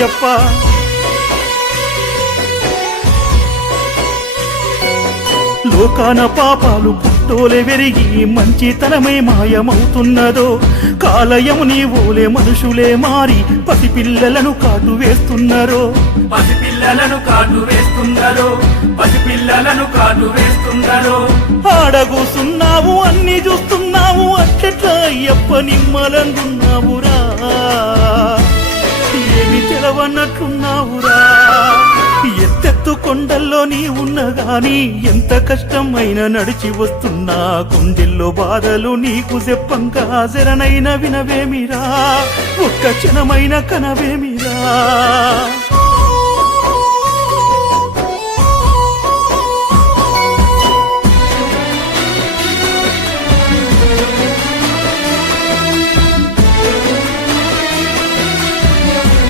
అయ్యప్ప. లోకాన పాపాలు పుట్టోలే వెరిగి మంచితనమే మాయమవుతున్నదో, కాలయము నీ ఓలే మనుషులే మారి పసిపిల్లలను కాటు వేస్తున్నారో, పసిపిల్లలను కాటు వేస్తున్నారో, పసిపిల్లలను కాటు వేస్తున్నారో. ఆడగూసున్నావు అన్ని చూస్తున్నావు అట్లెట్లా అయ్యప్ప నిమ్మలంగున్నావురా, ఏమి తెలవన్నట్లున్నావురా. ఎత్తెత్తు కొండల్లో నీ ఉన్నగాని ఎంత కష్టమైనా నడిచి వస్తున్నా, గుండెల్లో బాధలు నీకు చెప్పంగా జరనైన వినవేమిరా, ఒక్క క్షణమైన కనవేమిరా.